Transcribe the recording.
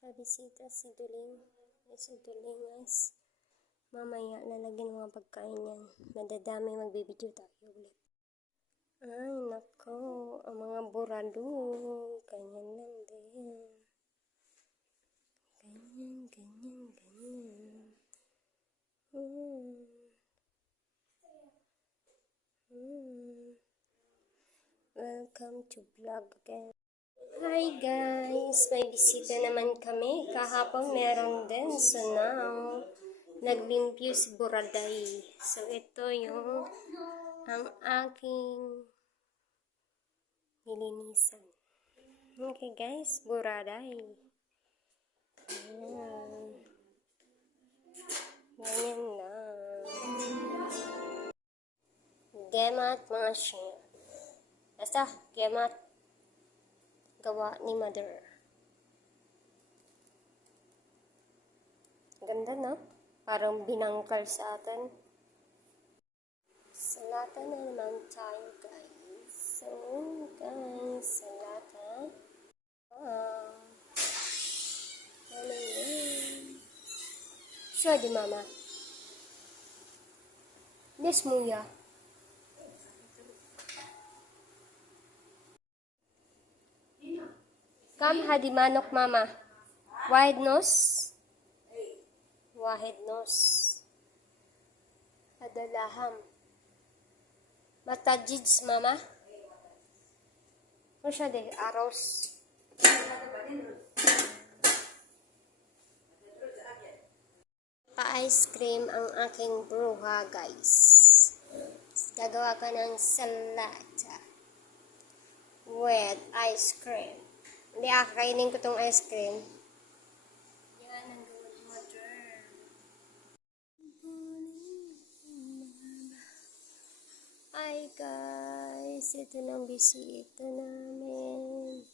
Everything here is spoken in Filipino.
Nabisita si Duling. Si Duling guys. Mamaya lalagyan mga pagkain yan. Madadami, magbibideo tayo ulit. Ay nako, ang mga burado. Ganyan lang din. Ganyan. Welcome to vlog again. Hi guys! May bisita naman kami. Kahapon meron din. So now, naglimpyo si Buraday. So ito yung ang aking nilinisan. Okay guys, Buraday. Ayan. Ganyan lang. Gemat mga siya. Basta, gemat. Gawa ni mother. Ganda no? Parang binangkal sa atin. Salata na naman tayo guys. So guys, salata. Ano yun? Siya di mama. Yes muya. Kam hadi manok mama. Wahid nose. Wahid nose. Adalaham. Matajids mama. Ano siya de? Aros. Pa-ice cream ang aking bruha guys. Gagawa ko ng salata. With ice cream. Hindi kakainin ko tong ice cream. Yan ang gawin mother. Hi guys, ito ng bisita namin.